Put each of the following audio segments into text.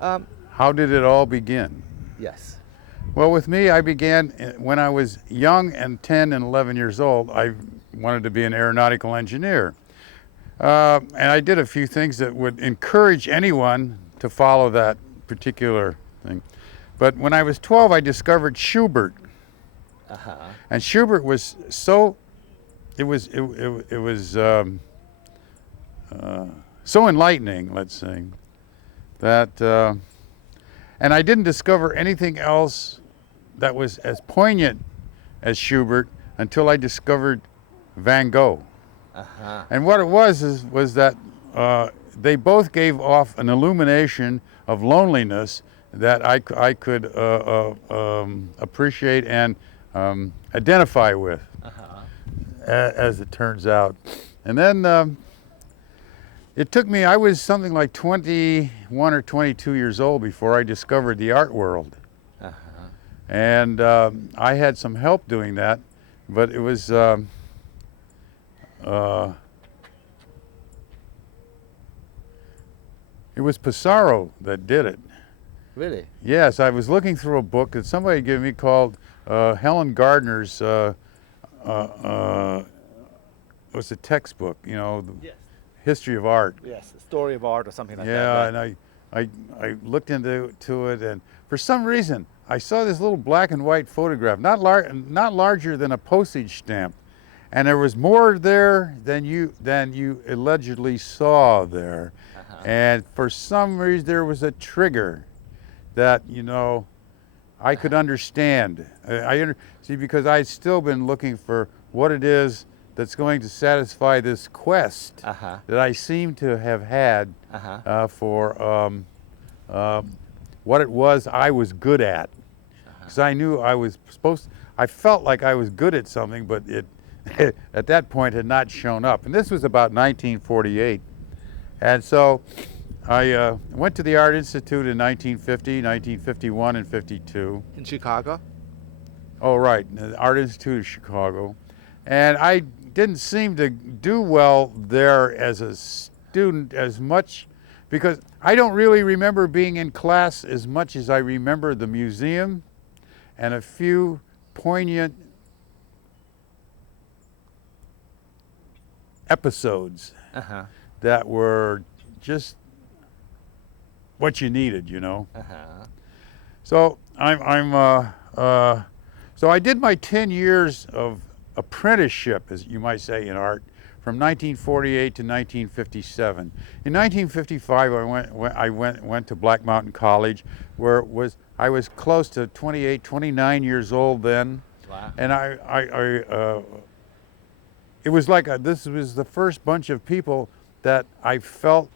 How did it all begin? Yes. Well, with me, I began when I was young and 10 and 11 years old. I wanted to be an aeronautical engineer. And I did a few things that would encourage anyone to follow that particular thing. But when I was 12, I discovered Schubert. And Schubert was so, it was so enlightening, let's say, that, and I didn't discover anything else that was as poignant as Schubert until I discovered Van Gogh. And what it was that they both gave off an illumination of loneliness that I could appreciate and identify with, as it turns out. And then it took me, I was something like 21 or 22 years old before I discovered the art world. And I had some help doing that, but it was Pissarro that did it. Really? Yes, I was looking through a book that somebody gave me called Helen Gardner's, it was a textbook, you know, the history of art. Yes, story of art or something like that. Yeah, Right? and I looked into it, and for some reason, I saw this little black and white photograph, not larger than a postage stamp. And there was more there than you allegedly saw there. And for some reason there was a trigger that, you know, I could understand. See, because I'd still been looking for what it is that's going to satisfy this quest that I seem to have had for what it was I was good at. Because I knew I felt like I was good at something, but it at that point had not shown up. And this was about 1948. And so I went to the Art Institute in 1950, 1951, and 52. In Chicago? Oh, right, the Art Institute of Chicago. And I didn't seem to do well there as a student as much, because I don't really remember being in class as much as I remember the museum and a few poignant episodes that were just what you needed, you know. So so I did my 10 years of apprenticeship, as you might say, in art, from 1948 to 1957. In 1955, I went to Black Mountain College, where I was close to 28, 29 years old then. Wow. And it was like this was the first bunch of people that I felt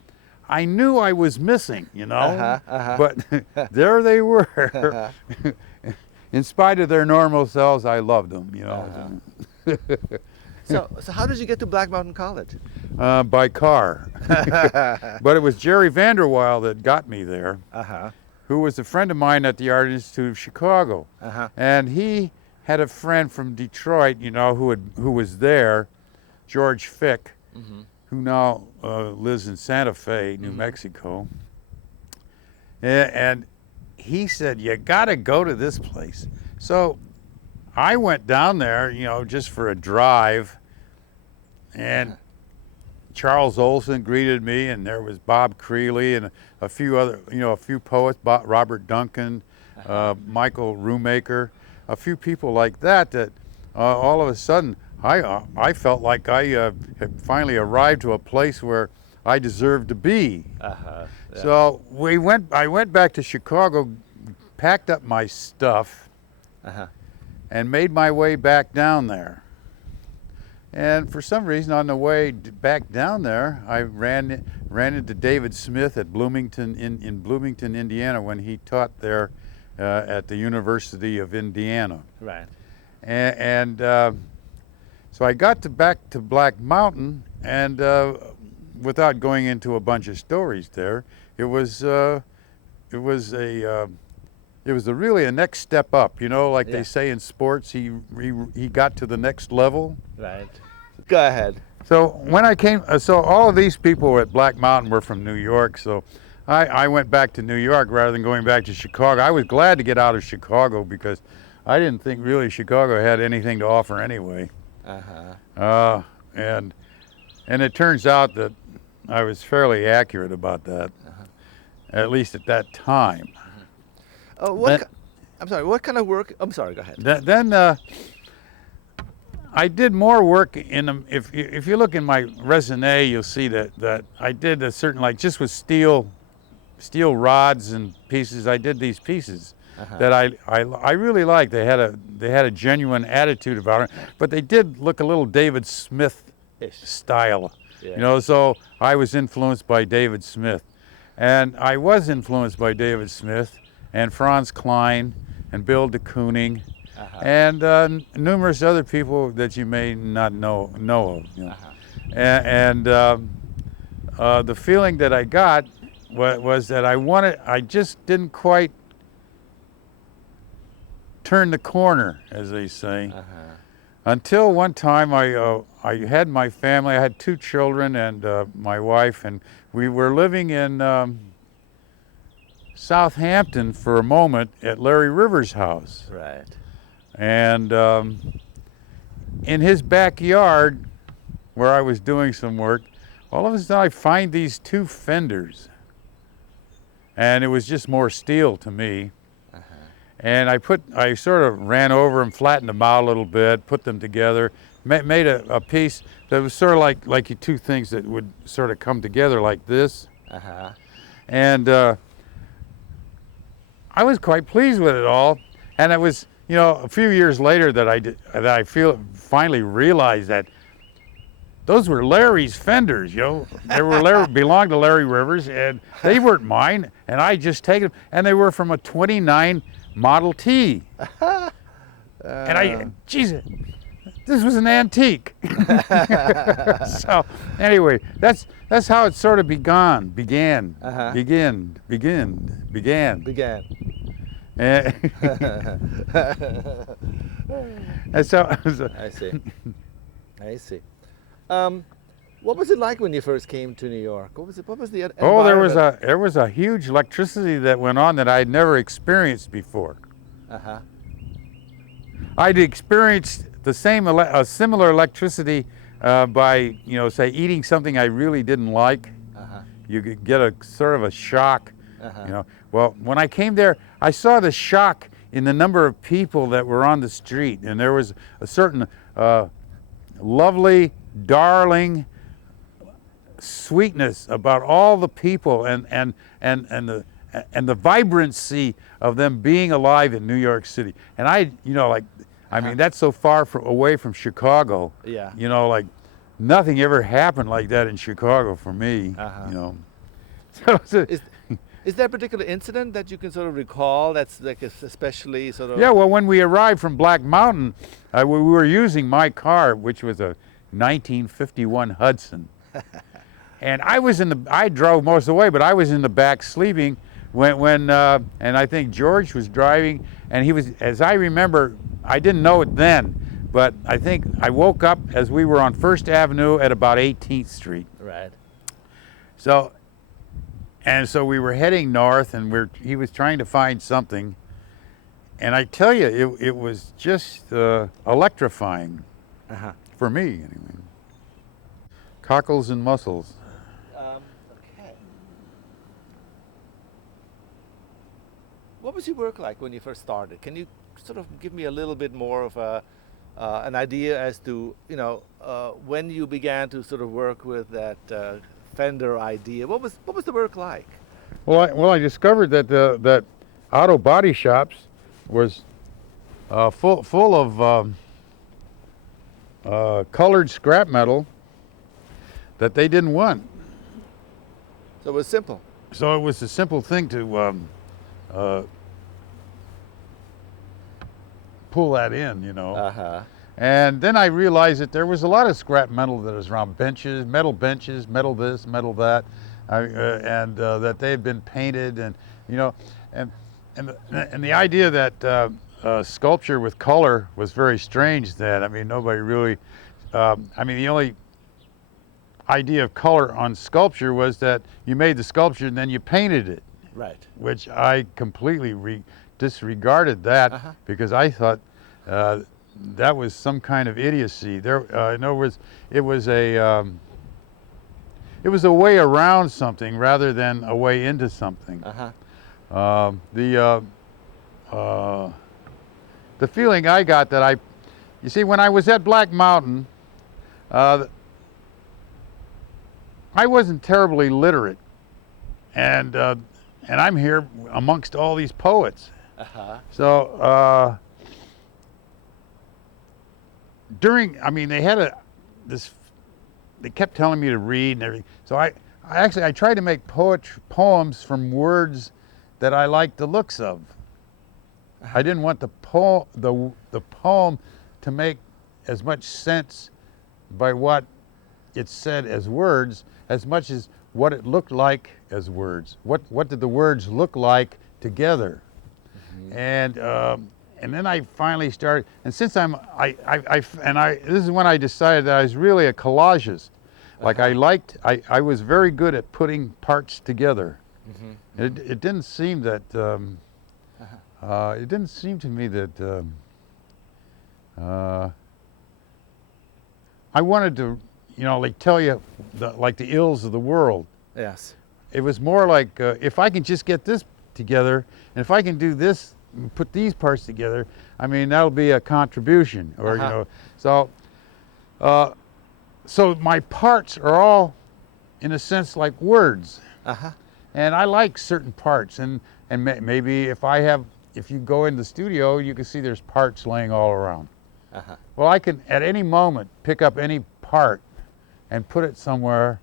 I knew I was missing, you know, but there they were. In spite of their normal selves, I loved them, you know. So how did you get to Black Mountain College? By car. But it was Jerry Vanderweil that got me there, who was a friend of mine at the Art Institute of Chicago. And he had a friend from Detroit, you know, who was there, George Fick, who now lives in Santa Fe, New Mexico. And he said, you gotta go to this place. So I went down there, you know, just for a drive, and Charles Olson greeted me, and there was Bob Creeley and a few other, you know, a few poets, Robert Duncan, Michael Rumaker, a few people like that, that all of a sudden I felt like I had finally arrived to a place where I deserved to be. So I went back to Chicago, packed up my stuff, and made my way back down there. And for some reason, on the way back down there, I ran into David Smith at Bloomington in Bloomington, Indiana, when he taught there at the University of Indiana. Right. And so I got back to Black Mountain, and without going into a bunch of stories there, it was really a next step up, you know, like they say in sports. He got to the next level. Right. Go ahead. So when I came, so all of these people at Black Mountain were from New York. So I went back to New York rather than going back to Chicago. I was glad to get out of Chicago because I didn't think really Chicago had anything to offer anyway. And it turns out that I was fairly accurate about that, at least at that time. I'm sorry, what kind of work? I'm sorry, go ahead. Then I did more work in them. If you look in my resume, you'll see that I did a certain, like just with steel rods and pieces. I did these pieces that I really liked. They had a genuine attitude about it, but they did look a little David Smith-ish style. Yeah. You know, so I was influenced by David Smith, and I was influenced by David Smith and Franz Kline and Bill deKooning. And numerous other people that you may not know of. You know. And the feeling that I got was that I just didn't quite turn the corner, as they say, until one time I had my family. I had 2 children and my wife, and we were living in Southampton for a moment at Larry Rivers' house. Right. And in his backyard, where I was doing some work, all of a sudden I find these 2 fenders. And it was just more steel to me. And I sort of ran over and flattened them out a little bit, put them together, made a piece that was sort of like 2 things that would sort of come together like this. And I was quite pleased with it all. And it was, you know, a few years later that I finally realized that those were Larry's fenders, you know. They were belonged to Larry Rivers, and they weren't mine. And I just taken them, and they were from a '29 Model T. And geez, this was an antique. So anyway, that's how it sort of began. And so I see. What was it like when you first came to New York? What was the environment? Oh, there was a huge electricity that went on that I'd never experienced before. I'd experienced a similar electricity by, you know, say eating something I really didn't like. You could get a sort of a shock. You know, well, when I came there, I saw the shock in the number of people that were on the street, and there was a certain lovely, darling sweetness about all the people, and the vibrancy of them being alive in New York City. And I mean, that's so far away from Chicago. Yeah. You know, like nothing ever happened like that in Chicago for me. You know. So is there a particular incident that you can sort of recall that's like especially sort of? Yeah, well, when we arrived from Black Mountain, we were using my car, which was a 1951 Hudson. And I drove most of the way, but I was in the back sleeping when and I think George was driving, and he was, as I remember, I didn't know it then, but I think I woke up as we were on First Avenue at about 18th Street. Right. So we were heading north, and he was trying to find something, and I tell you, it was just electrifying for me, anyway. Cockles and mussels. Okay. What was your work like when you first started? Can you sort of give me a little bit more of an idea as to, you know, when you began to sort of work with that fender idea? What was the work like? Well, I discovered that that auto body shops was full of colored scrap metal that they didn't want. So it was simple. So it was a simple thing to pull that in, you know. And then I realized that there was a lot of scrap metal that was around benches, metal this, metal that, and that they had been painted, and you know, and the idea that sculpture with color was very strange then. I mean, nobody really. I mean, the only idea of color on sculpture was that you made the sculpture and then you painted it, Right. which I completely disregarded that because I thought that was some kind of idiocy. There, in other words, it was a way around something rather than a way into something. The feeling I got that you see, when I was at Black Mountain, I wasn't terribly literate, and I'm here amongst all these poets. So I mean, they had they kept telling me to read and everything. So I tried to make poems from words that I liked the looks of. I didn't want the poem to make as much sense by what it said as words as much as what it looked like as words. What did the words look like together? And then I finally started. And since this is when I decided that I was really a collagist. Like I was very good at putting parts together. It didn't seem that. It didn't seem to me that I wanted to, like tell you, like the ills of the world. Yes. It was more like if I can just get this together, and if I can do this, and put these parts together, I mean that'll be a contribution, or So my parts are all, in a sense, like words. And I like certain parts, and maybe if you go in the studio, you can see there's parts laying all around. Well, I can at any moment pick up any part and put it somewhere,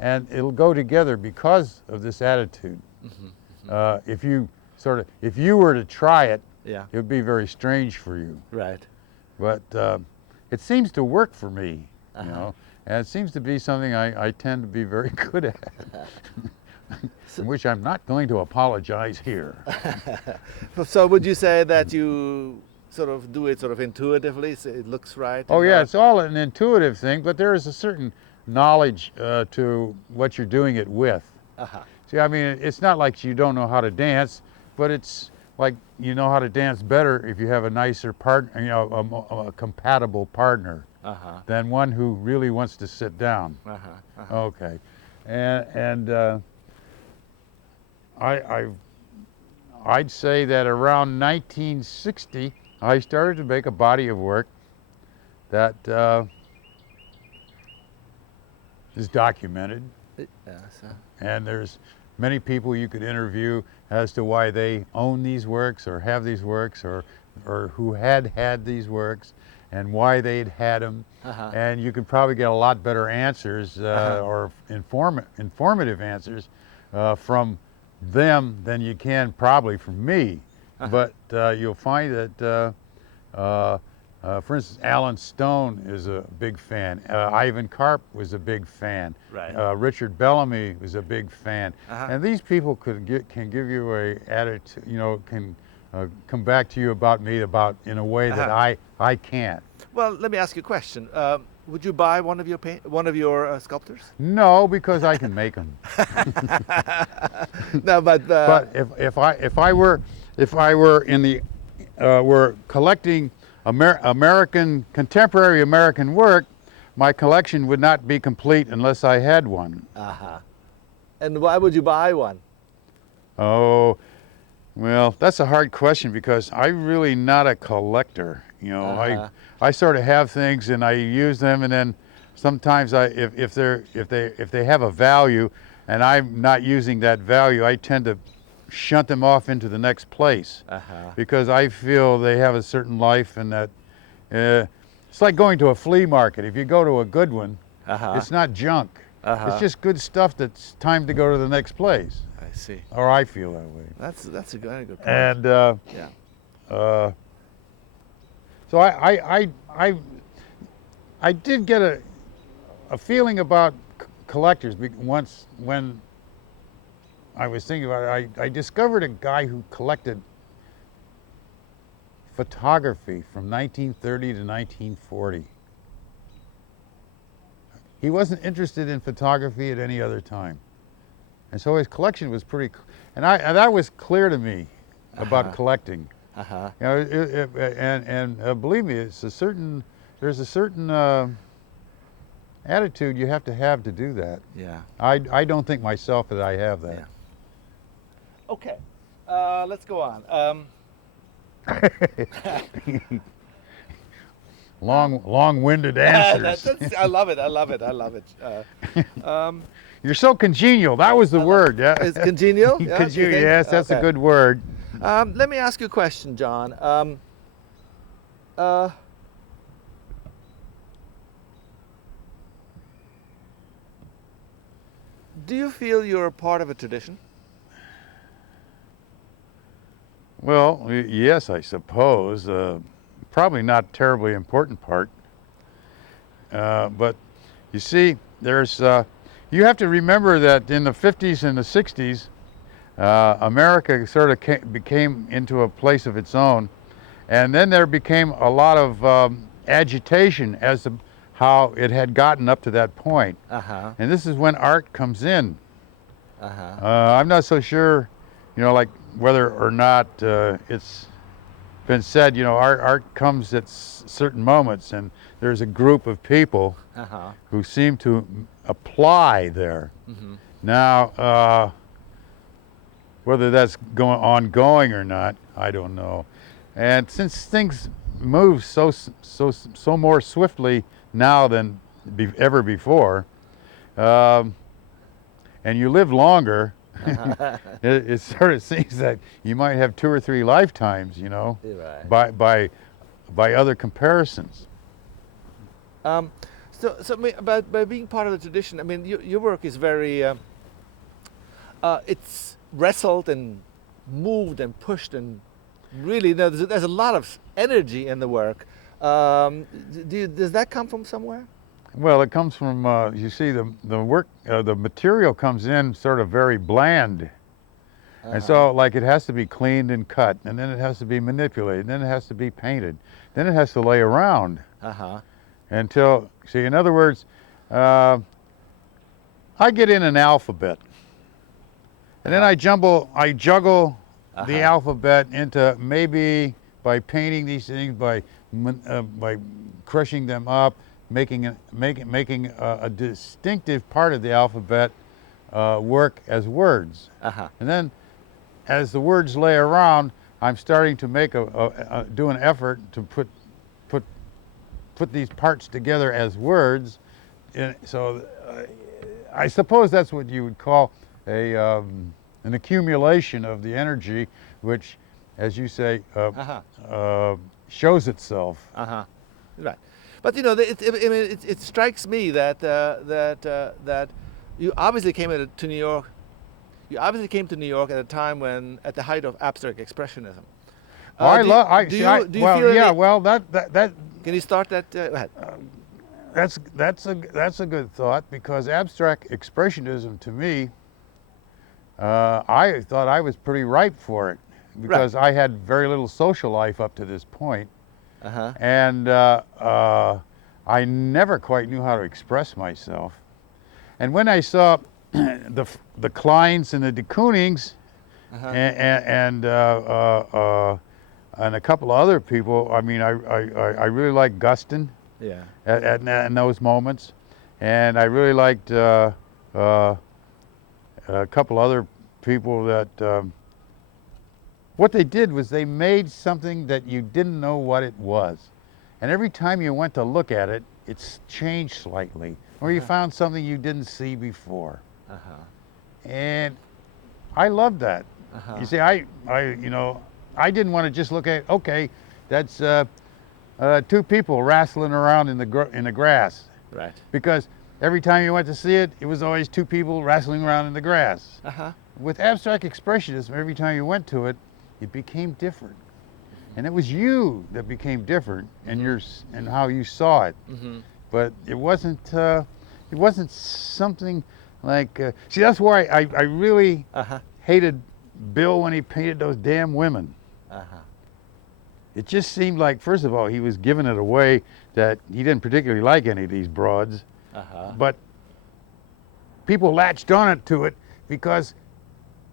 and it'll go together because of this attitude. If you were to try it, it would be very strange for you. Right. But it seems to work for me, and it seems to be something I tend to be very good at. In which I'm not going to apologize here. So would you say that you sort of do it sort of intuitively, so it looks right? Oh yeah, it's all an intuitive thing, but there is a certain knowledge to what you're doing it with. See, I mean, it's not like you don't know how to dance, but it's like you know how to dance better if you have a nicer partner, a compatible partner, than one who really wants to sit down. Okay, and I'd say that around 1960, I started to make a body of work that is documented. And there's many people you could interview as to why they own these works or have these works or who had these works and why they'd had them. And you could probably get a lot better answers or informative answers from them than you can probably from me. But you'll find that, for instance, Alan Stone is a big fan. Ivan Karp was a big fan. Right. Richard Bellamy was a big fan. And these people can give you a attitude, can come back to you about me in a way that I can't. Well, let me ask you a question. Would you buy one of your sculptures? No, because I can make them. No, but if I were in the were collecting contemporary American work, my collection would not be complete unless I had one. And why would you buy one? Oh, well, that's a hard question because I'm really not a collector. I sort of have things and I use them, and then sometimes if they have a value and I'm not using that value, I tend to shunt them off into the next place because I feel they have a certain life, and that it's like going to a flea market. If you go to a good one, it's not junk. It's just good stuff that's time to go to the next place. I see. Or I feel that way. That's a very good point. And yeah. So I did get a feeling about collectors once when I was thinking about it. I discovered a guy who collected photography from 1930 to 1940. he wasn't interested in photography at any other time. And so his collection was pretty, and that was clear to me about collecting. Uh-huh. You know, and believe me, there's a certain attitude you have to do that. Yeah. I don't think myself that I have that. Yeah. Okay. Let's go on. Long-winded answers. I love it. I love it. I love it. You're so congenial. That was the word. Yeah. It's congenial. Yeah, Congenial. Yes, that's a good word. Let me ask you a question, John. Do you feel you're a part of a tradition? Well, yes, I suppose. Probably not a terribly important part. But you see, there's you have to remember that in the 50s and the 60s, America sort of became into a place of its own, and then there became a lot of agitation as to how it had gotten up to that point. Uh-huh. And this is when art comes in. Uh-huh. I'm not so sure, you know, like whether or not it's been said, you know, art comes at certain moments, and there's a group of people Uh-huh. who seem to apply there. Mm-hmm. Now, whether that's ongoing or not, I don't know. And since things move so more swiftly now than ever before, and you live longer, it sort of seems that you might have 2 or 3 lifetimes, you know, Right. by other comparisons. So by being part of the tradition, I mean, your work is very, it's wrestled and moved and pushed, and really, you know, there's a lot of energy in the work. Does that come from somewhere? Well, it comes from, you see, the work, the material comes in sort of very bland. And so, like, it has to be cleaned and cut, and then it has to be manipulated, and then it has to be painted. Then it has to lay around until, see, in other words, I get in an alphabet, and then I juggle the alphabet into, maybe by painting these things, by crushing them up, making a distinctive part of the alphabet work as words. And then as the words lay around, I'm starting to make do an effort to put these parts together as words. And so I suppose that's what you would call an accumulation of the energy, which, as you say, shows itself. Right. But you know, it strikes me that that you obviously came to New York. You obviously came to New York at a time when, at the height of abstract expressionism. Do you feel? Yeah. Well, that. Can you start that? Go ahead. That's a good thought, because abstract expressionism, to me, I thought I was pretty ripe for it, because I had very little social life up to this point. And I never quite knew how to express myself. And when I saw the Klines and the deKoonings and a couple of other people, I mean, I really liked Guston at those moments, and I really liked a couple other people that. What they did was they made something that you didn't know what it was. And every time you went to look at it, it's changed slightly, or you found something you didn't see before. And I loved that. You see, I didn't want to just look at, okay, that's 2 people wrestling around in the grass. Right. Because every time you went to see it, it was always 2 people wrestling around in the grass. With abstract expressionism, every time you went to it, it became different, and it was you that became different, and and how you saw it. But it wasn't something like. See, that's why I really hated Bill when he painted those damn women. It just seemed like, first of all, he was giving it away that he didn't particularly like any of these broads, but people latched on it to it because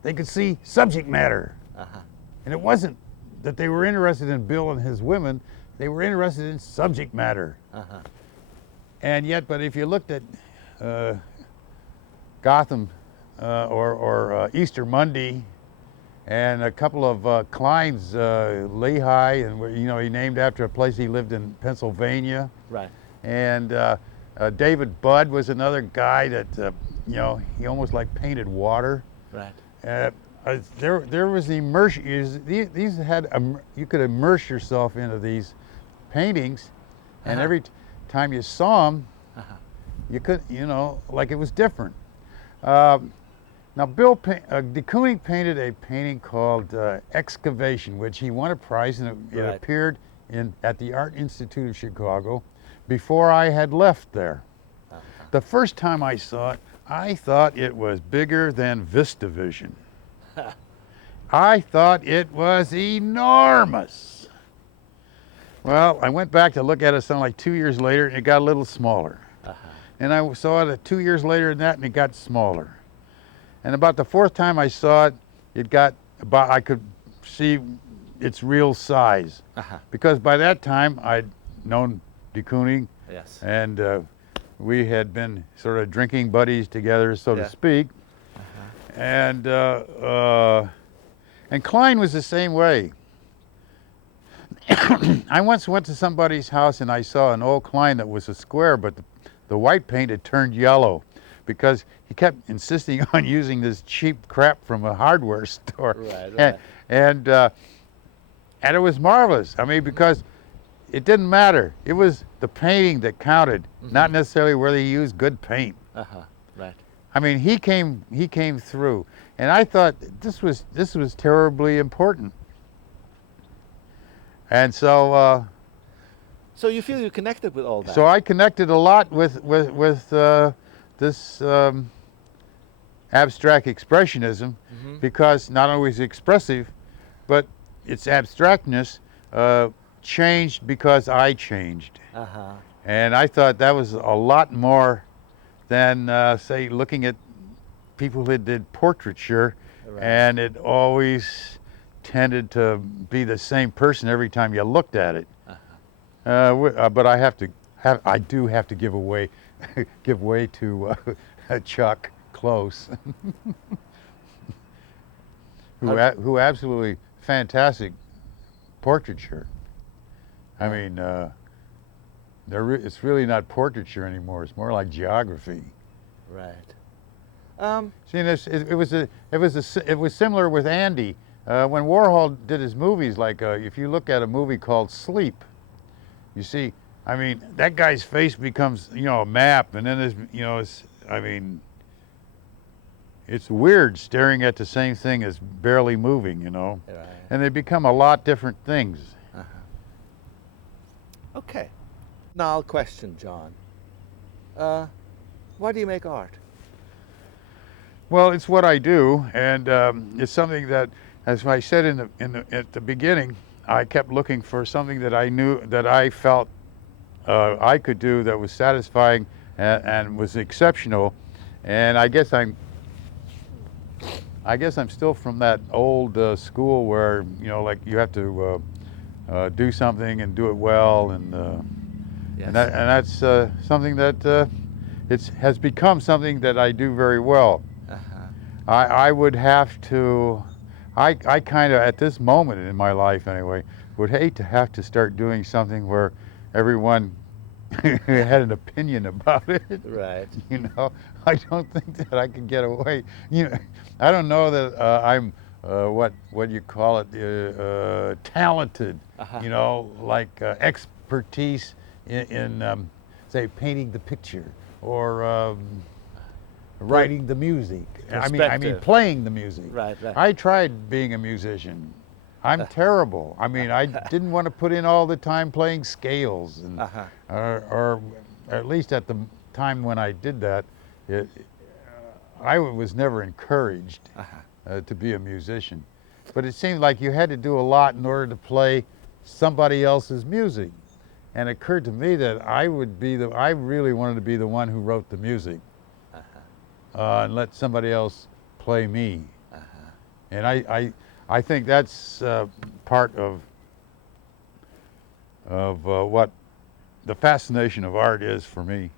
they could see subject matter. And it wasn't that they were interested in Bill and his women, they were interested in subject matter. And yet, but if you looked at Gotham or Easter Monday and a couple of Kline's, Lehigh, and he named after a place he lived in Pennsylvania. Right. And David Budd was another guy that, he almost like painted water. Right. There was the immersion. These had you could immerse yourself into these paintings, and every time you saw them, you could, like it was different. Now, deKooning painted a painting called Excavation, which he won a prize, and it appeared at the Art Institute of Chicago before I had left there. The first time I saw it, I thought it was bigger than VistaVision. I thought it was enormous. Well, I went back to look at it something like 2 years later, and it got a little smaller. And I saw it 2 years later than that, and it got smaller. And about the fourth time I saw it, I could see its real size. Because by that time, I'd known deKooning. Yes. And we had been sort of drinking buddies together, so to speak. And Kline was the same way. I once went to somebody's house and I saw an old Kline that was a square, but the white paint had turned yellow because he kept insisting on using this cheap crap from a hardware store. Right. And it was marvelous. I mean, because it didn't matter. It was the painting that counted, not necessarily whether he used good paint. Right. I mean, he came through, and I thought this was terribly important. And so. So you feel you connected with all that? So I connected a lot with this abstract expressionism, because not only is it expressive, but its abstractness changed because I changed. And I thought that was a lot more than, say, looking at people who did portraiture, and it always tended to be the same person every time you looked at it. But I do have to give way to Chuck Close, who absolutely fantastic portraiture. I mean, it's really not portraiture anymore. It's more like geography. Right. See, it was similar with Andy when Warhol did his movies. Like if you look at a movie called Sleep, you see, I mean, that guy's face becomes, a map, and then it's weird staring at the same thing as barely moving, Right. and they become a lot different things. Okay. Now I'll question John. Why do you make art? Well, it's what I do, and it's something that, as I said at the beginning, I kept looking for something that I knew, that I felt I could do, that was satisfying and was exceptional. And I guess I'm still from that old school where, like you have to do something and do it well, and that's something that has become something that I do very well. I would have to. I kind of, at this moment in my life anyway, would hate to have to start doing something where everyone had an opinion about it. Right. I don't think that I could get away. I don't know that I'm what you call it, talented. Like expertise in say painting the picture or writing the music. I mean playing the music. Right. I tried being a musician. I'm terrible. I mean, I didn't want to put in all the time playing scales, and or at least at the time when I did that, I was never encouraged to be a musician. But it seemed like you had to do a lot in order to play somebody else's music. and it occurred to me that I really wanted to be the one who wrote the music, and let somebody else play me. And I think that's part of what the fascination of art is for me.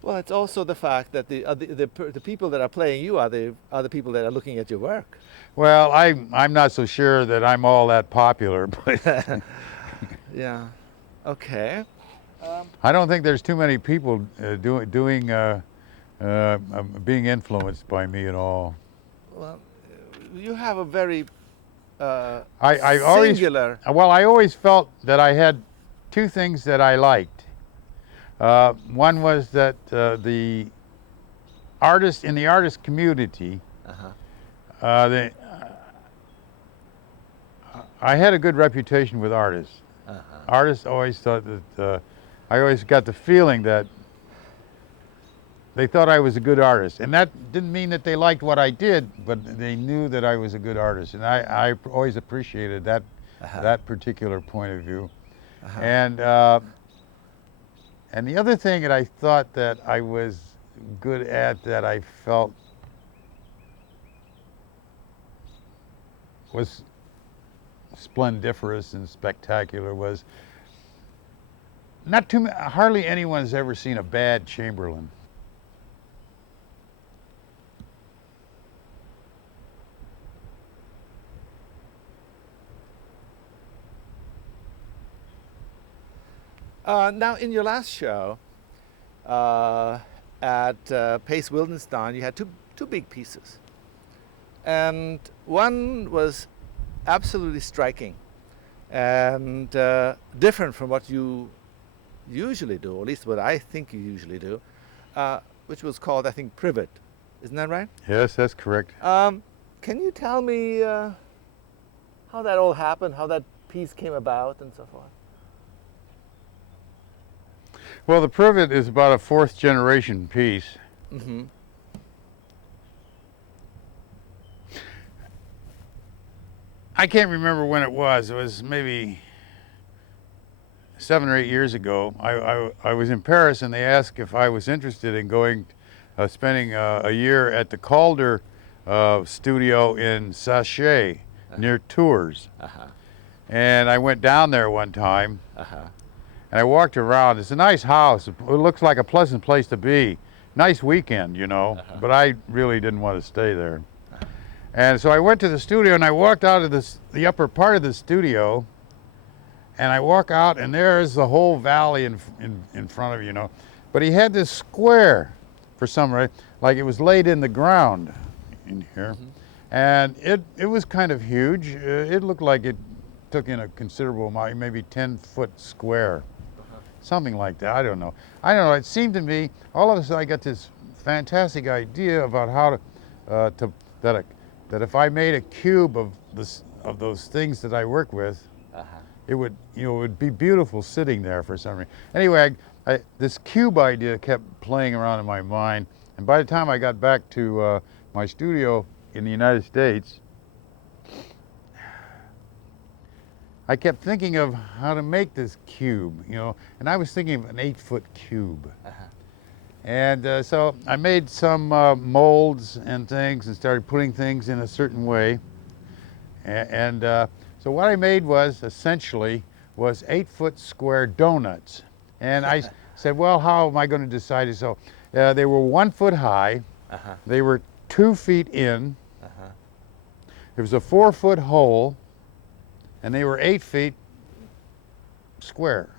Well, it's also the fact that the people that are playing you are the people that are looking at your work. Well, I'm not so sure that I'm all that popular, but Yeah. Okay. I don't think there's too many people being influenced by me at all. Well, you have a very I singular. I always felt that I had two things that I liked. One was that the artist in the artist community, I had a good reputation with artists. Artists always thought that I always got the feeling that they thought I was a good artist, and that didn't mean that they liked what I did, but they knew that I was a good artist, and I always appreciated that that particular point of view. And the other thing that I thought that I was good at, that I felt was splendiferous and spectacular, was hardly anyone has ever seen a bad Chamberlain. Now, in your last show at Pace Wildenstein, you had two big pieces, and one was absolutely striking and different from what you usually do, or at least what I think you usually do, which was called, I think, Privet. Isn't that right? Yes, that's correct. Can you tell me how that all happened, how that piece came about, and so forth? Well, the Privet is about a fourth generation piece. Mm-hmm. I can't remember when it was. It was maybe 7 or 8 years ago. I was in Paris, and they asked if I was interested in going, spending a year at the Calder studio in Sachet, near Tours. And I went down there one time, and I walked around. It's a nice house. It looks like a pleasant place to be. Nice weekend, you know, but I really didn't want to stay there. And so I went to the studio, and I walked out of the upper part of the studio, and I walk out, and there's the whole valley in front of you, you know. But he had this square for some reason, like it was laid in the ground in here. And it was kind of huge. It looked like it took in a considerable amount, maybe 10-foot square. Something like that, I don't know. It seemed to me, all of a sudden I got this fantastic idea about how that if I made a cube of those things that I work with, it would, it would be beautiful sitting there for some reason. Anyway, this cube idea kept playing around in my mind, and by the time I got back to my studio in the United States, I kept thinking of how to make this cube, you know, and I was thinking of an 8-foot cube. And so I made some molds and things and started putting things in a certain way. So what I made was essentially 8-foot square donuts. And I said, well, how am I going to decide it? So they were 1 foot high. They were 2 feet in. There was a 4-foot hole, and they were 8 feet square.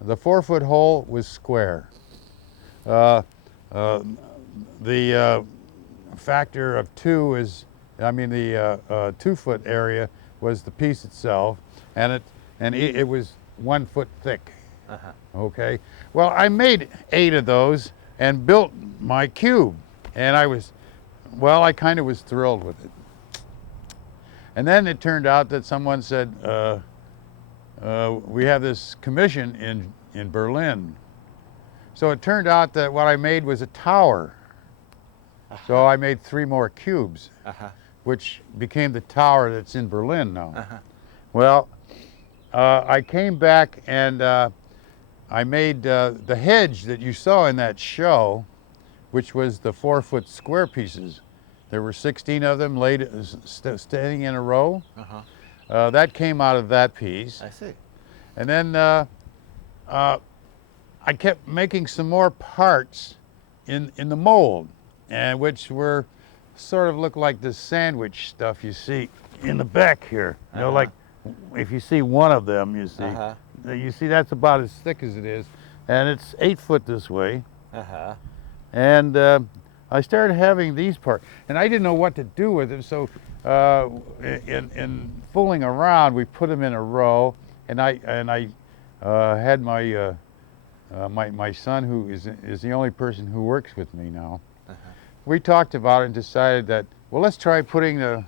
The 4-foot hole was square. The factor of 2 is, I mean, the 2-foot area was the piece itself, and it was 1 foot thick. Okay. Well, I made 8 of those and built my cube, and I kind of was thrilled with it. And then it turned out that someone said, we have this commission in Berlin. So it turned out that what I made was a tower. So I made 3 more cubes, which became the tower that's in Berlin now. Well, I came back and I made the hedge that you saw in that show, which was the 4-foot square pieces. There were 16 of them laid standing in a row. That came out of that piece. I see. And then I kept making some more parts in the mold, and which were sort of look like the sandwich stuff you see in the back here. You know, like if you see one of them, you see that's about as thick as it is, and it's 8 foot this way. And I started having these parts, and I didn't know what to do with them. So in fooling around, we put them in a row, and I had my my son, who is the only person who works with me now. We talked about it and decided that, well, let's try putting the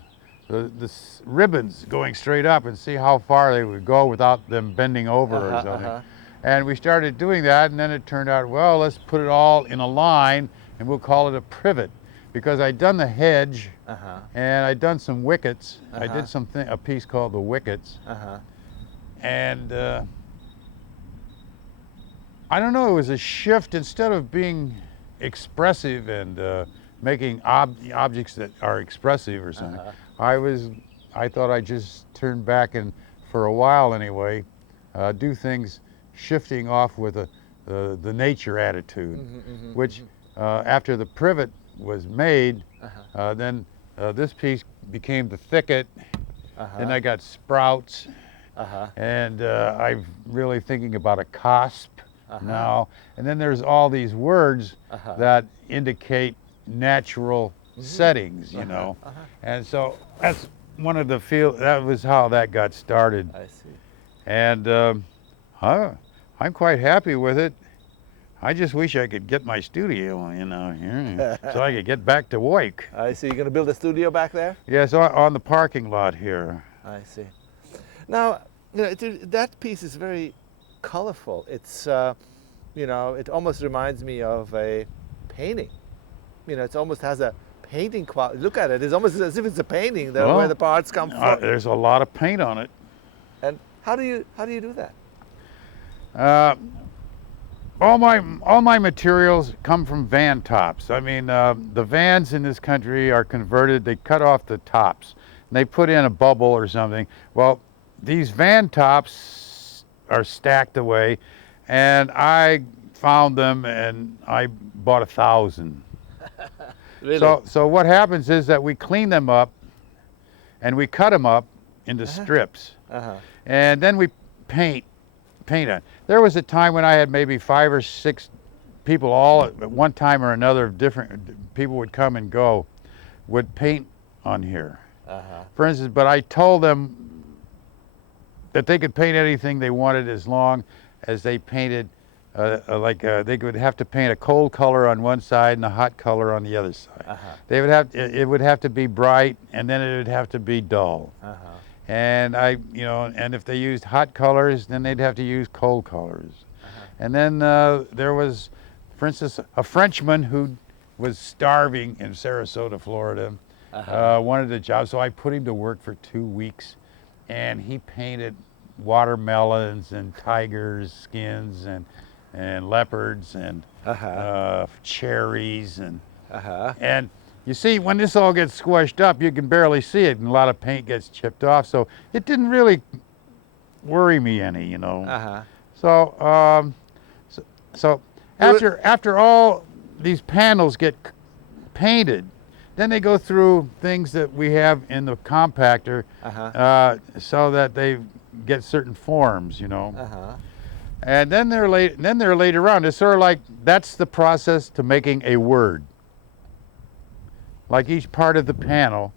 ribbons going straight up and see how far they would go without them bending over or something. And we started doing that, and then it turned out, well, let's put it all in a line, and we'll call it a privet, because I'd done the hedge, and I'd done some wickets. I did a piece called the wickets, and I don't know, it was a shift. Instead of being expressive and making objects that are expressive or something, I thought I'd just turn back and, for a while anyway, do things shifting off with the nature attitude, which after the privet was made, then this piece became the thicket, then I got sprouts, and I'm really thinking about a cosp now, and then there's all these words that indicate natural settings, you know, and so that's one of the that was how that got started. I see. And I'm quite happy with it. I just wish I could get my studio, you know, here, so I could get back to work. I see. You're going to build a studio back there? Yes, on the parking lot here. I see. Now, you know, that piece is very colorful. It's, you know, it almost reminds me of a painting. You know, it almost has a painting quality. Look at it. It's almost as if it's a painting, where the parts come from. There's a lot of paint on it. And how do you do that? All my materials come from van tops. I mean, the vans in this country are converted. They cut off the tops, and they put in a bubble or something. Well, these van tops are stacked away, and I found them, and I bought 1,000. Really? So what happens is that we clean them up, and we cut them up into strips, and then we paint on. There was a time when I had maybe 5 or 6 people, all at one time or another, different people would come and go, would paint on here. For instance, but I told them that they could paint anything they wanted as long as they painted, they would have to paint a cold color on one side and a hot color on the other side. They would it would have to be bright, and then it would have to be dull. And and if they used hot colors, then they'd have to use cold colors. And then there was, for instance, a Frenchman who was starving in Sarasota, Florida, wanted a job, so I put him to work for 2 weeks, and he painted watermelons and tigers' skins and leopards and cherries and you see, when this all gets squished up, you can barely see it, and a lot of paint gets chipped off. So it didn't really worry me any, you know. So after all these panels get painted, then they go through things that we have in the compactor, so that they get certain forms, you know. And then they're laid around. It's sort of like that's the process to making a word. Like each part of the panel,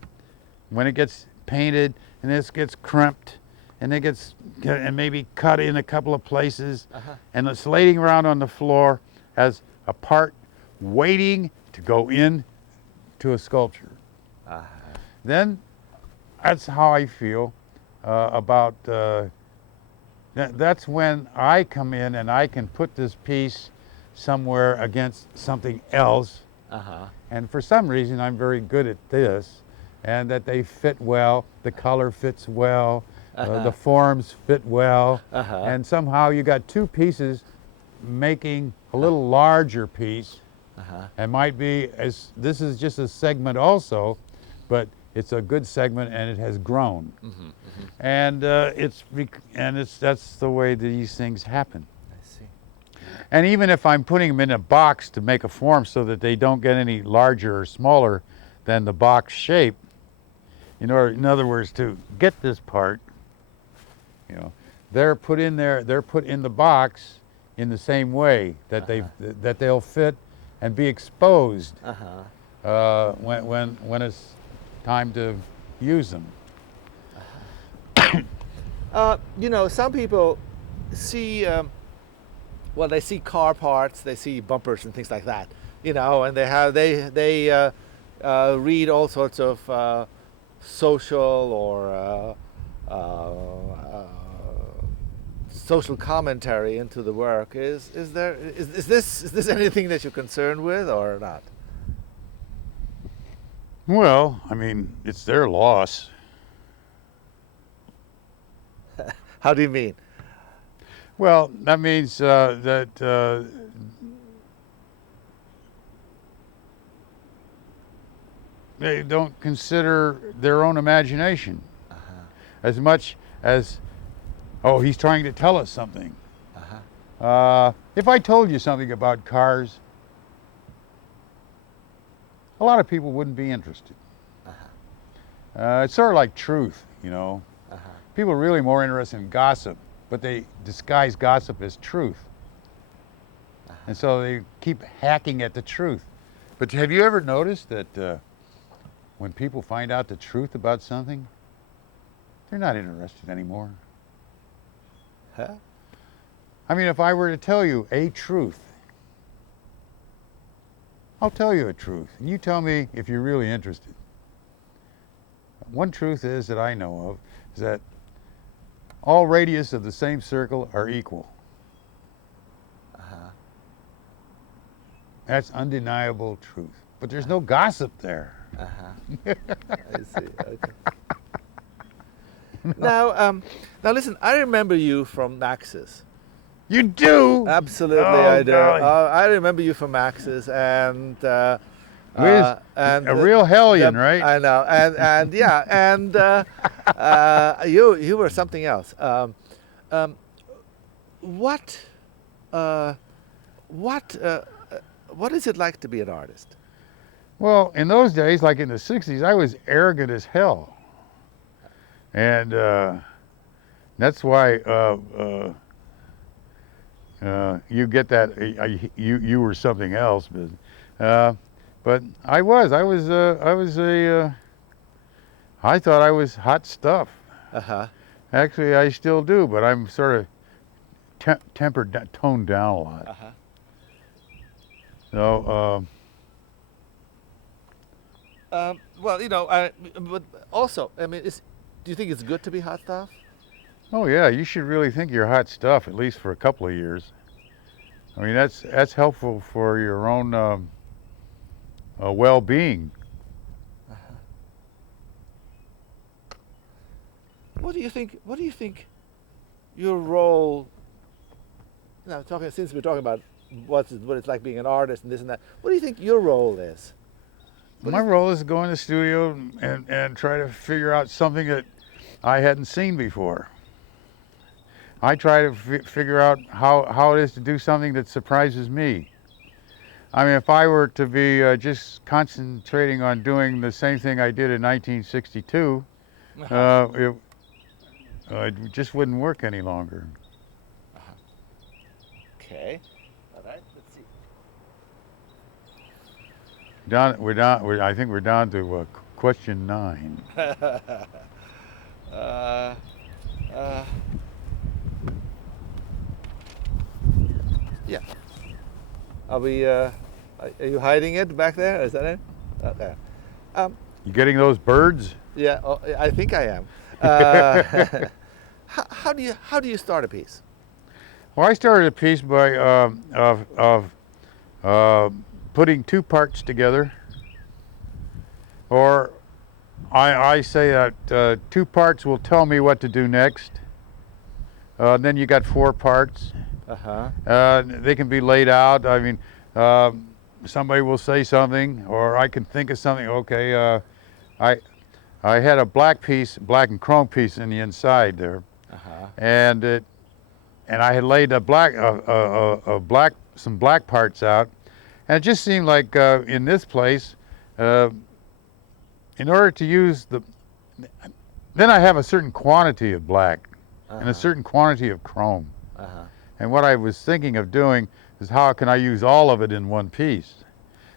when it gets painted and this gets crimped and it gets maybe cut in a couple of places, and it's laying around on the floor as a part waiting to go in to a sculpture. Then that's how I feel about. That's when I come in and I can put this piece somewhere against something else. And for some reason, I'm very good at this, and that they fit well, the color fits well, the forms fit well, Uh-huh. and somehow you got two pieces making a little larger piece, and might be, as this is just a segment also, but it's a good segment and it has grown. And that's the way these things happen. I see. And even if I'm putting them in a box to make a form so that they don't get any larger or smaller than the box shape, in other words, to get this part, they're put in the box in the same way that that they'll fit and be exposed when it's time to use them. Some people see, they see car parts, they see bumpers and things like that, and they read all sorts of social or social commentary into the work. Is this anything that you're concerned with or not? Well, I mean, it's their loss. How do you mean? Well, that means that they don't consider their own imagination as much as, oh, he's trying to tell us something. If I told you something about cars, a lot of people wouldn't be interested. It's sort of like truth, People are really more interested in gossip, but they disguise gossip as truth. And so they keep hacking at the truth. But have you ever noticed that when people find out the truth about something, they're not interested anymore? I mean, if I were to tell you a truth, I'll tell you a truth, and you tell me if you're really interested. One truth is that I know of is that all radius of the same circle are equal. That's undeniable truth. But there's no gossip there. I see. Okay. Now listen. I remember you from Max's. You do? Absolutely, Oh, I do. golly. I remember you from Max's, and And a real hellion, right? I know, and yeah, and you were something else. What is it like to be an artist? Well, in those days, like in the 60s, I was arrogant as hell. And that's why you get that, you were something else. But I thought I was hot stuff. Actually, I still do, but I'm sort of toned down a lot. So, but also, I mean, do you think it's good to be hot stuff? oh yeah, you should really think you're hot stuff, at least for a couple of years. I mean, that's helpful for your own well-being. What do you think your role? Now, since we're talking about what it's like being an artist and this and that, what do you think your role is? My role is to go in the studio and try to figure out something that I hadn't seen before. I try to figure out how it is to do something that surprises me. I mean, if I were to be just concentrating on doing the same thing I did in 1962, it just wouldn't work any longer. Okay. All right. Let's see. I think we're down to question 9. Yeah. Are you hiding it back there? Is that it? Okay. You getting those birds? Yeah. Oh, I think I am. How do you start a piece? Well, I started a piece by putting two parts together, or I say that 2 parts will tell me what to do next. Then you got 4 parts. They can be laid out. I mean, somebody will say something, or I can think of something. Okay, I had a black and chrome piece in the inside there, and I had laid some black parts out, and it just seemed like in this place, in order to use then I have a certain quantity of black and a certain quantity of chrome. And what I was thinking of doing is how can I use all of it in one piece?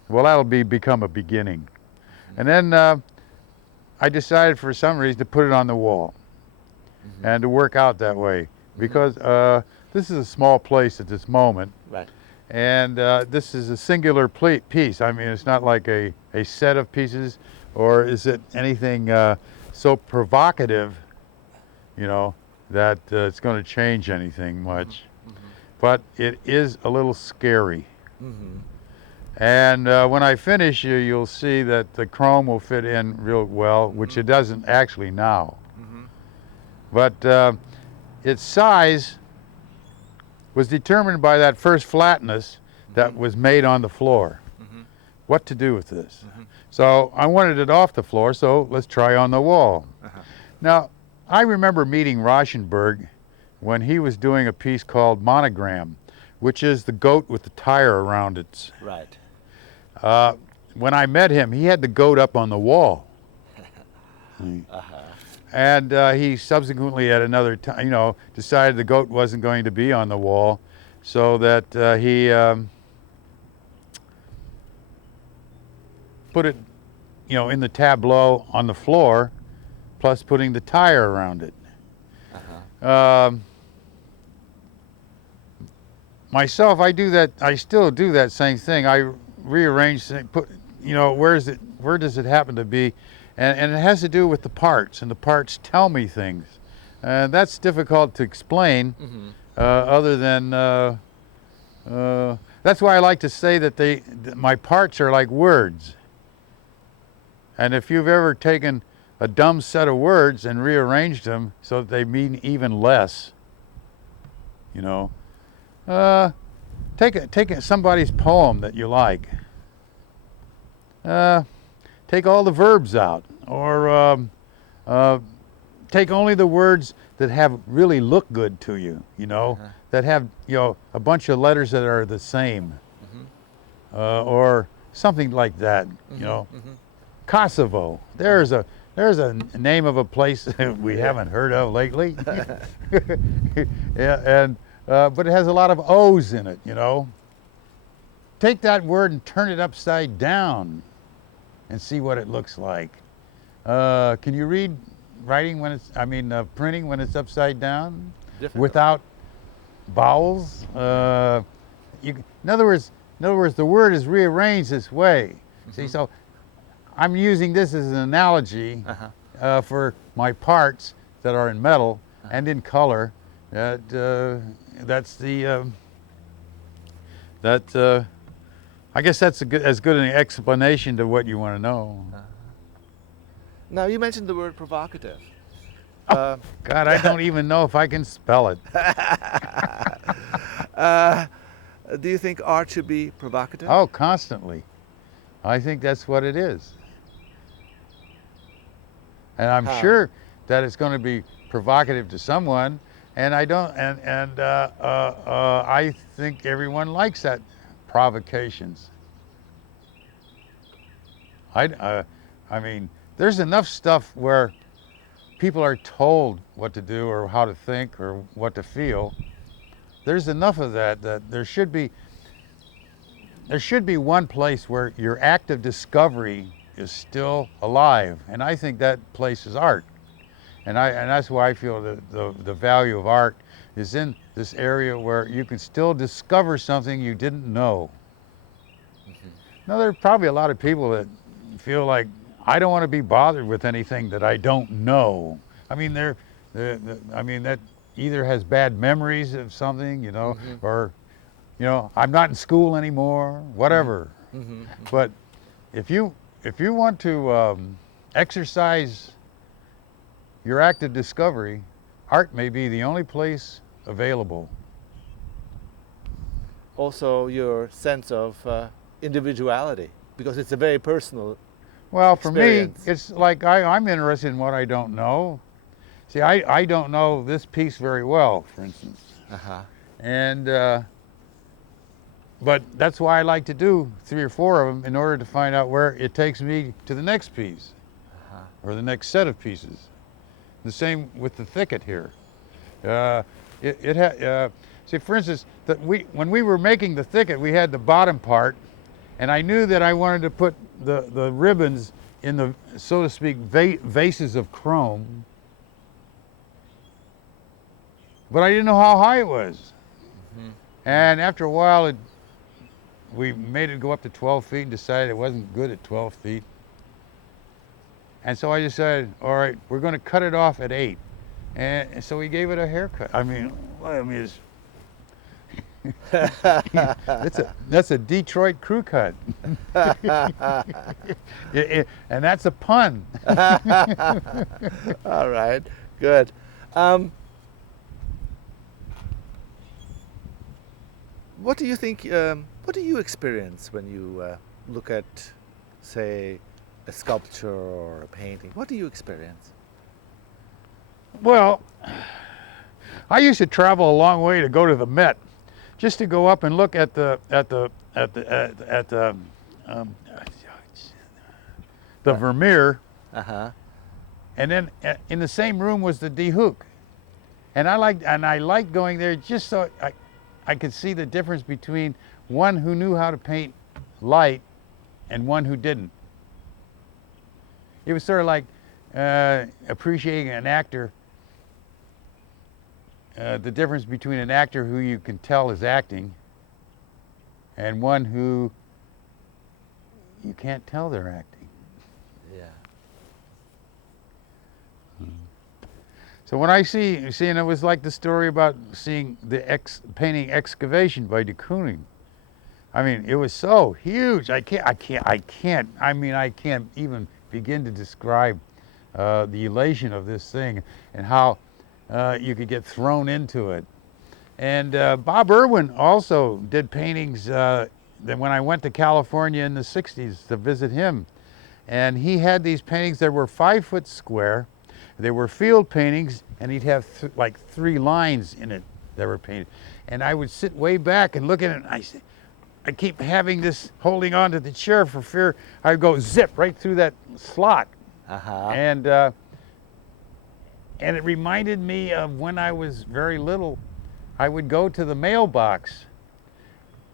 Well, that'll become a beginning. And then I decided for some reason to put it on the wall and to work out that way, because this is a small place at this moment. Right. And this is a singular piece. I mean, it's not like a set of pieces, or is it anything so provocative, you know, that it's going to change anything much. But it is a little scary. And when I finish, you'll see that the chrome will fit in real well, which it doesn't actually now. But its size was determined by that first flatness that was made on the floor. What to do with this? So I wanted it off the floor, so let's try on the wall. Now, I remember meeting Rauschenberg when he was doing a piece called Monogram, which is the goat with the tire around it. Right. When I met him, he had the goat up on the wall. And he subsequently, at another time, you know, decided the goat wasn't going to be on the wall, so that he put it, you know, in the tableau on the floor, plus putting the tire around it. Myself, I do that. I still do that same thing. I rearrange, put, you know, where does it happen to be, and it has to do with the parts, and the parts tell me things, and that's difficult to explain. Other than that's why I like to say that my parts are like words. And if you've ever taken a dumb set of words and rearranged them so that they mean even less, you know, take somebody's poem that you like. Take all the verbs out, or take only the words that have really look good to you, you know, that have, you know, a bunch of letters that are the same, or something like that, you know. Kosovo. There's a name of a place we haven't heard of lately. Yeah, and but it has a lot of O's in it, you know. Take that word and turn it upside down and see what it looks like. Can you read writing when it's, printing when it's upside down? Without vowels? In other words, the word is rearranged this way. See, so I'm using this as an analogy for my parts that are in metal and in color. That's the I guess that's as good an explanation to what you want to know. Now, you mentioned the word provocative. God, I don't even know if I can spell it. Do you think art should be provocative? Oh, constantly. I think that's what it is. And I'm sure that it's going to be provocative to someone, and I think everyone likes that provocations. I mean, there's enough stuff where people are told what to do or how to think or what to feel. There's enough of that there should be one place where your active discovery is still alive, and I think that place is art. And that's why I feel that the value of art is in this area where you can still discover something you didn't know. Now, there are probably a lot of people that feel like, I don't want to be bothered with anything that I don't know. I mean, that either has bad memories of something, you know, or, you know, I'm not in school anymore, whatever. But if you want to exercise your active discovery, art may be the only place available. Also, your sense of individuality, because it's a very personal. Well, for me, Experience. it's like I'm interested in what I don't know. See, I don't know this piece very well, for instance. Uh-huh. And, but that's why I like to do 3 or 4 of them in order to find out where it takes me to the next piece or the next set of pieces. The same with the thicket here. See, for instance, when we were making the thicket, we had the bottom part, and I knew that I wanted to put the ribbons in the, so to speak, vases of chrome, but I didn't know how high it was. Mm-hmm. And after a while, we made it go up to 12 feet and decided it wasn't good at 12 feet. And so I decided, all right, we're going to cut it off at 8. And so we gave it a haircut. It's that's a Detroit crew cut. And that's a pun. All right, good. What do you think, what do you experience when you look at, say, a sculpture or a painting? What do you experience? Well, I used to travel a long way to go to the Met, just to go up and look at the Vermeer, Uh-huh. and then in the same room was the deKooning, and I liked going there just so I could see the difference between one who knew how to paint light and one who didn't. It was sort of like appreciating an actor. The difference between an actor who you can tell is acting and one who you can't tell they're acting. Yeah. So when I see, and it was like the story about seeing the painting Excavation by deKooning. I mean, it was so huge. I can't even begin to describe the elation of this thing and how you could get thrown into it. And Bob Irwin also did paintings that when I went to California in the 60s to visit him. And he had these paintings that were 5 foot square. They were field paintings, and he'd have like 3 lines in it that were painted. And I would sit way back and look at it, and I keep having this holding on to the chair for fear I'd go zip right through that slot. Uh-huh. And it reminded me of when I was very little. I would go to the mailbox,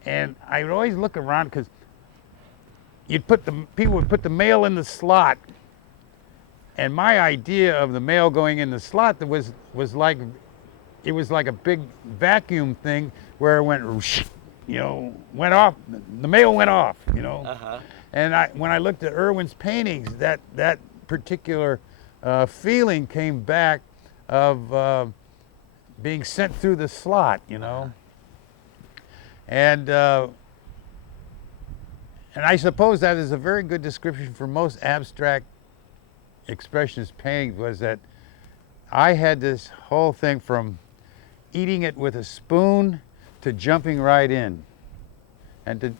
and I would always look around because people would put the mail in the slot, and my idea of the mail going in the slot was like a big vacuum thing where it went, went off. The mail went off, Uh-huh. And when I looked at Irwin's paintings, that particular feeling came back of being sent through the slot, and I suppose that is a very good description for most abstract expressionist paintings, was that I had this whole thing from eating it with a spoon to jumping right in, and to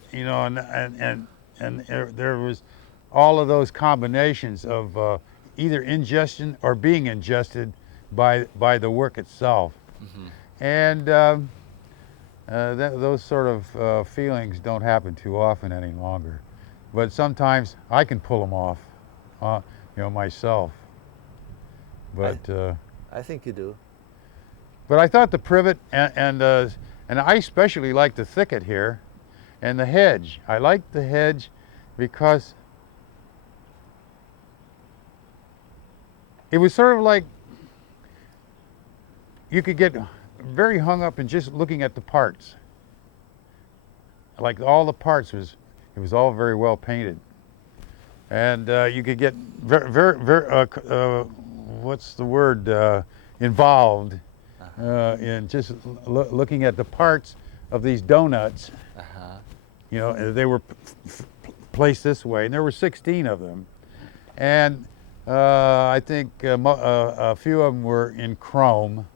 and there was all of those combinations of either ingestion or being ingested by the work itself. Mm-hmm. And those sort of feelings don't happen too often any longer, but sometimes I can pull them off, myself. But I think you do. but I thought the privet and I especially like the thicket here, and the hedge. I like the hedge because it was sort of like you could get very hung up in just looking at the parts. Like all the parts it was all very well painted, and you could get very what's the word, involved in just looking at the parts of these donuts. Uh-huh. They were placed this way, and there were 16 of them, and I think a few of them were in chrome.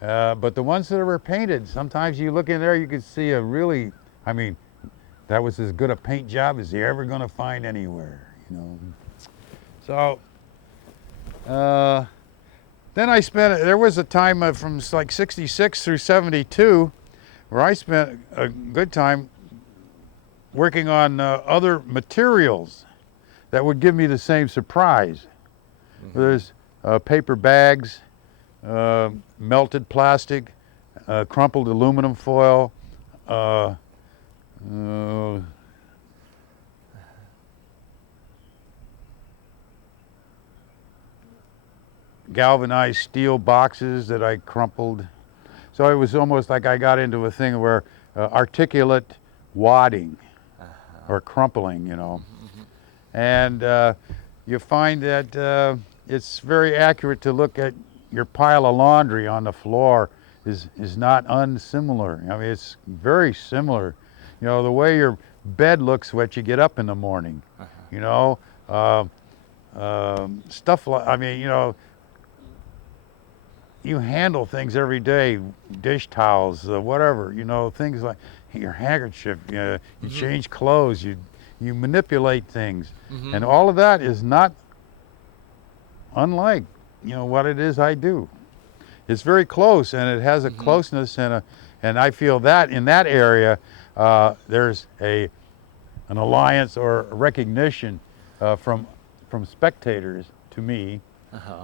But the ones that were painted, sometimes you look in there, you could see a really, I mean, that was as good a paint job as you're ever going to find anywhere, you know. So, then I spent, there was a time from like 66 through 72 where I spent a good time working on other materials that would give me the same surprise. Mm-hmm. There's paper bags, melted plastic, crumpled aluminum foil, galvanized steel boxes that I crumpled. So it was almost like I got into a thing where articulate wadding or crumpling, you know. And you find that it's very accurate to look at your pile of laundry on the floor is not unsimilar. I mean, it's very similar. You know, the way your bed looks when you get up in the morning, you know, stuff like, I mean, you know, you handle things every day, dish towels, whatever, you know, things like your handkerchief, you change clothes, you manipulate things. And all of that is not unlike, you know, what it is I do. It's very close, and it has a closeness and I feel that in that area there's an alliance or a recognition from spectators to me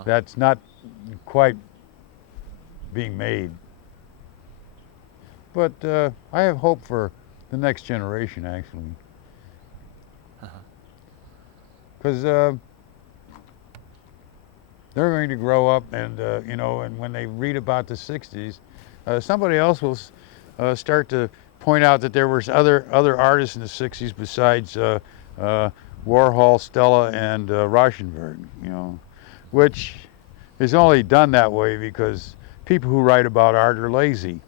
that's not quite being made. But I have hope for the next generation, actually. Because they're going to grow up and, you know, and when they read about the 60s, somebody else will start to point out that there was other artists in the 60s besides Warhol, Stella, and Rauschenberg, you know, which is only done that way because people who write about art are lazy.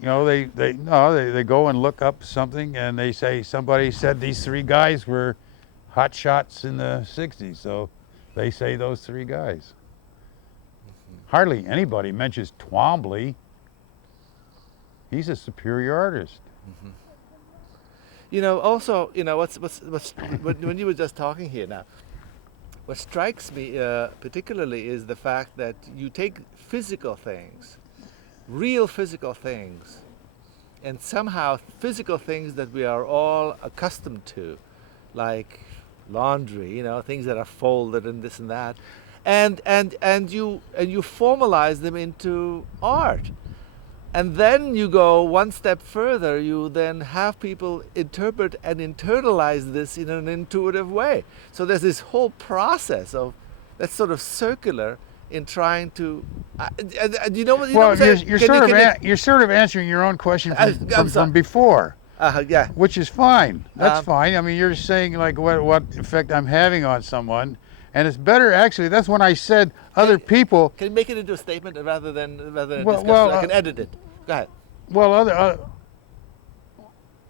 You know, they go and look up something and they say somebody said these three guys were hot shots in the 60s, so they say those three guys. Hardly anybody mentions Twombly. He's a superior artist. You know, also, you know, what's when you were just talking here now, what strikes me particularly is the fact that you take physical things, real physical things, and somehow physical things that we are all accustomed to, like laundry, you know, things that are folded and this and that, and you formalize them into art. And then you go one step further, you then have people interpret and internalize this in an intuitive way. So there's this whole process of that's sort of circular in trying to, you know what? You know what I'm saying? You're sort of answering your own question from before. Yeah. Which is fine. That's fine. I mean, you're saying like what effect I'm having on someone, and it's better actually. That's when I said other people. Can you make it into a statement rather than discuss? Well, I can edit it. Go ahead. Well,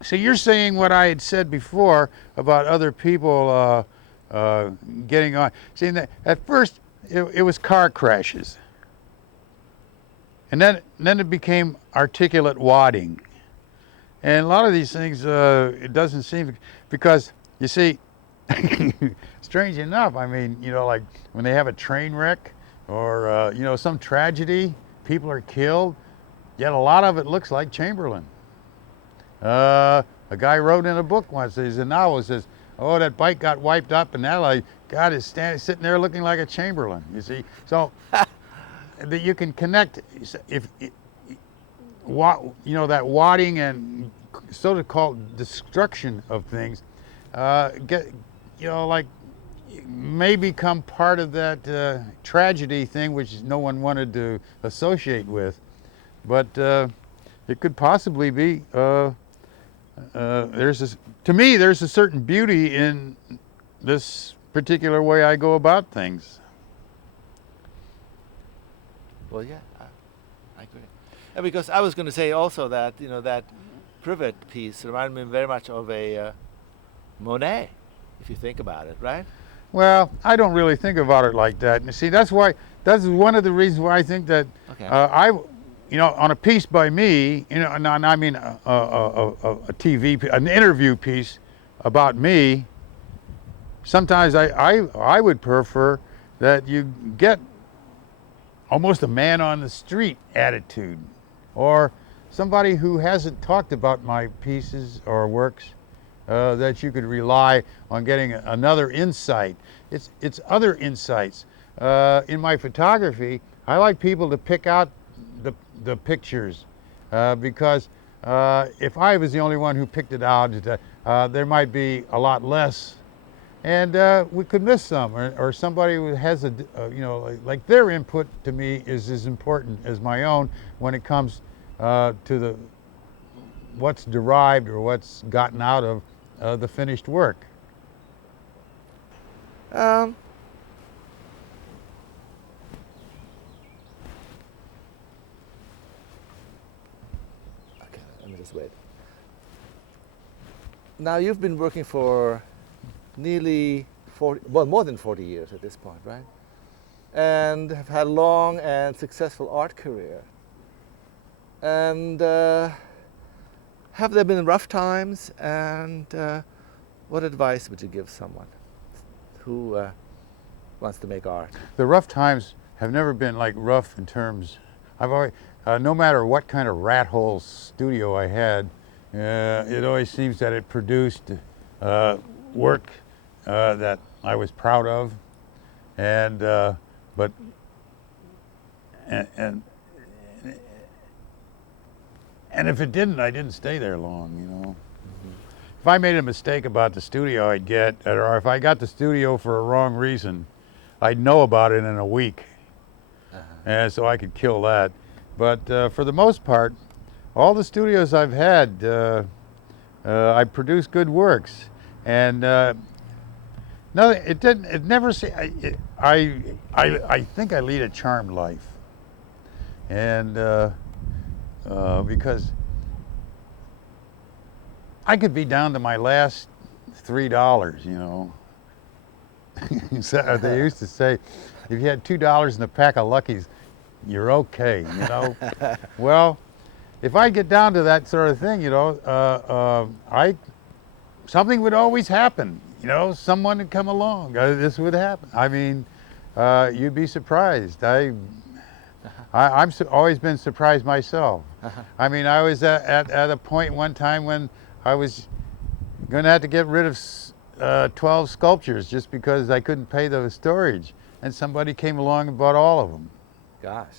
so you're saying what I had said before about other people getting on. See, at first it was car crashes, and then it became articulate wadding. And a lot of these things, it doesn't seem, because you see, strange enough, I mean, you know, like when they have a train wreck or, you know, some tragedy, people are killed, yet a lot of it looks like Chamberlain. A guy wrote in a book once, he's a novel, says, oh, that bike got wiped up and now God is sitting there looking like a Chamberlain, you see. So that you can connect, if you know, that wadding and so-called destruction of things you know, like may become part of that tragedy thing which no one wanted to associate with, but it could possibly be to me there's a certain beauty in this particular way I go about things. Well, yeah, I agree. And because I was going to say also that, you know, that privet piece reminded me very much of a Monet, if you think about it, right? Well, I don't really think about it like that. And see, that's one of the reasons why I think that Okay. on a piece by me, and I mean a an interview piece about me. Sometimes I would prefer that you get almost a man on the street attitude, or somebody who hasn't talked about my pieces or works, that you could rely on getting another insight. It's other insights. In my photography, I like people to pick out the pictures, because if I was the only one who picked it out, there might be a lot less, and we could miss some, or somebody who has like their input to me is as important as my own when it comes to what's derived or what's gotten out of the finished work. Um, okay, let me just wait. Now you've been working for nearly 40, well, more than 40 years at this point, right? And have had a long and successful art career. And have there been rough times? And what advice would you give someone who wants to make art? The rough times have never been like rough in terms. I've always, no matter what kind of rat hole studio I had, it always seems that it produced work that I was proud of, and but and if it didn't, I didn't stay there long, you know. If I made a mistake about the studio I'd get, or if I got the studio for a wrong reason, I'd know about it in a week. And so I could kill that. But for the most part, all the studios I've had, I produced good works. And no, it didn't. It never. I think I lead a charmed life, and because I could be down to my last $3, you know. So they used to say, if you had $2 in a pack of Luckies, you're okay, you know. Well, if I get down to that sort of thing, you know, something would always happen. You know, someone would come along. This would happen. I mean, you'd be surprised. Always been surprised myself. I mean, I was at a point one time when I was going to have to get rid of 12 sculptures just because I couldn't pay the storage, and somebody came along and bought all of them. Gosh.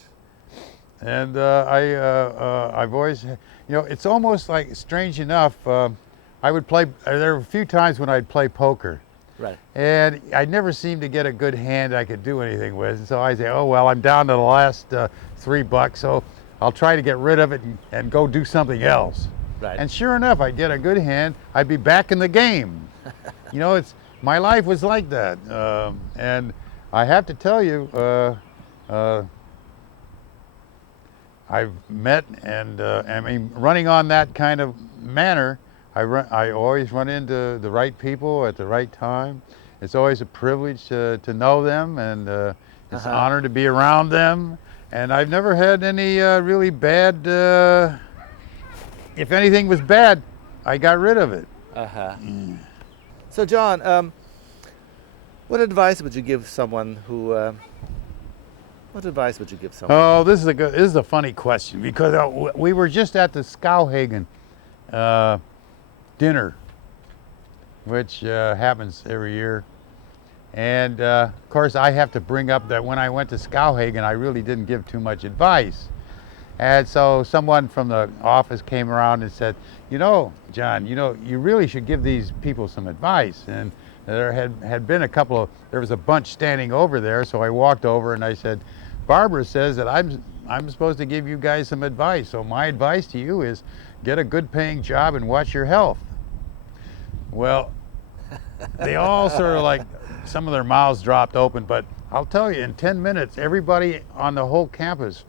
And I've always, you know, it's almost like, strange enough, I would play, there were a few times when I'd play poker. Right. And I never seemed to get a good hand I could do anything with. And so I say, oh, well, I'm down to the last $3, so I'll try to get rid of it and go do something else. Right. And sure enough, I'd get a good hand, I'd be back in the game. You know, my life was like that. And I have to tell you, I've met and I mean, running on that kind of manner, I always run into the right people at the right time. It's always a privilege to know them, and it's an honor to be around them. And I've never had any really bad, if anything was bad, I got rid of it. So John, what advice would you give someone who, what advice would you give someone? Oh, this is a funny question, because we were just at the Skowhagen dinner, which happens every year. And of course, I have to bring up that when I went to Skowhagen, I really didn't give too much advice. And so someone from the office came around and said, you know, John, you know, you really should give these people some advice. And there had been there was a bunch standing over there, so I walked over and I said, Barbara says that I'm supposed to give you guys some advice. So my advice to you is get a good paying job and watch your health. Well, they all sort of like, some of their mouths dropped open, but I'll tell you, in 10 minutes, everybody on the whole campus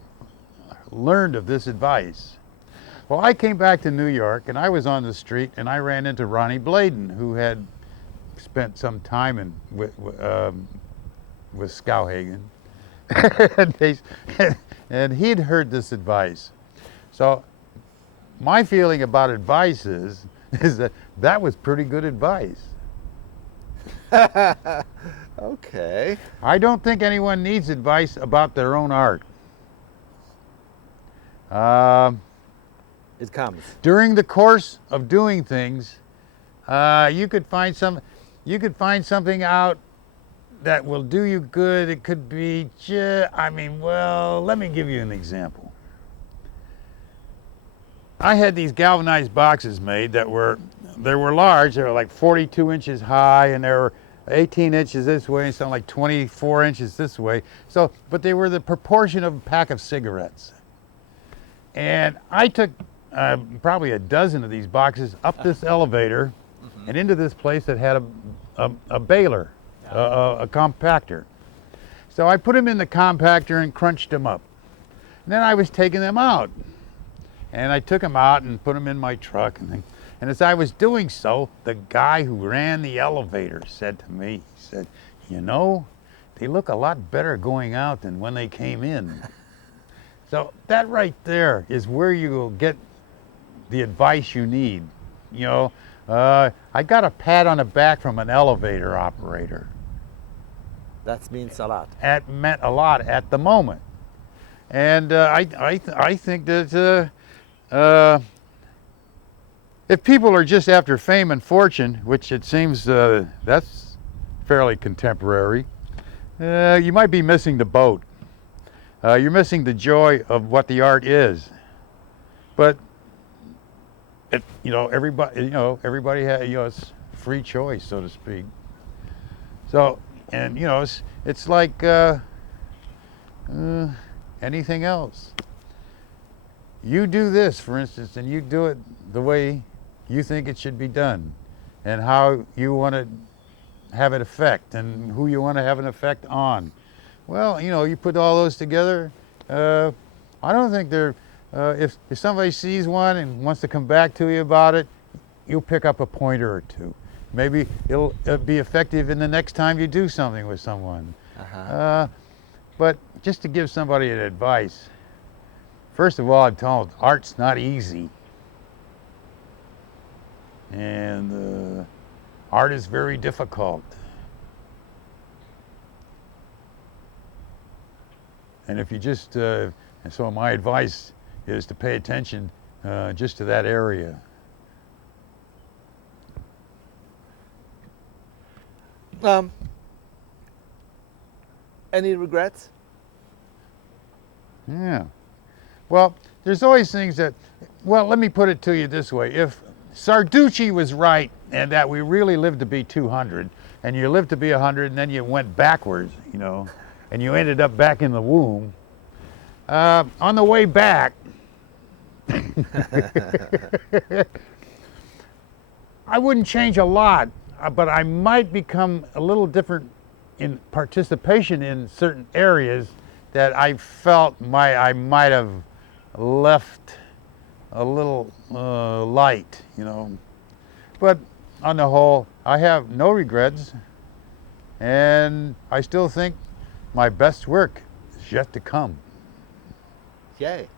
learned of this advice. Well, I came back to New York and I was on the street and I ran into Ronnie Bladen, who had spent some time with Skowhagen, and he'd heard this advice. So my feeling about advice is that was pretty good advice. Okay. I don't think anyone needs advice about their own art. It comes. During the course of doing things, you could find something out that will do you good. It could be, let me give you an example. I had these galvanized boxes made they were large. They were like 42 inches high, and they were 18 inches this way and something like 24 inches this way. So, but they were the proportion of a pack of cigarettes. And I took probably a dozen of these boxes up this elevator and into this place that had a baler, a compactor. So I put them in the compactor and crunched them up. And then I was taking them out. And I took them out and put them in my truck. And as I was doing so, the guy who ran the elevator said to me, he said, "You know, they look a lot better going out than when they came in." So that right there is where you will get the advice you need. You know, I got a pat on the back from an elevator operator. That means a lot. That meant a lot at the moment. And I think that if people are just after fame and fortune, which it seems that's fairly contemporary, you might be missing the boat. You're missing the joy of what the art is. But everybody has, it's free choice, so to speak. So, and it's like anything else. You do this, for instance, and you do it the way you think it should be done, and how you want to have an effect, and who you want to have an effect on. Well, you put all those together. I don't think they're. If somebody sees one and wants to come back to you about it, you'll pick up a pointer or two. Maybe it'll be effective in the next time you do something with someone. But just to give somebody an advice, first of all, I'm told art's not easy. And art is very difficult. And if you just, and so my advice is to pay attention just to that area. Any regrets? Yeah. Well, there's always things that, let me put it to you this way. If Sarducci was right and that we really lived to be 200, and you lived to be 100 and then you went backwards, and you ended up back in the womb, on the way back, I wouldn't change a lot, but I might become a little different in participation in certain areas that I felt I might have left a little light, But on the whole, I have no regrets, and I still think my best work is yet to come. Yay.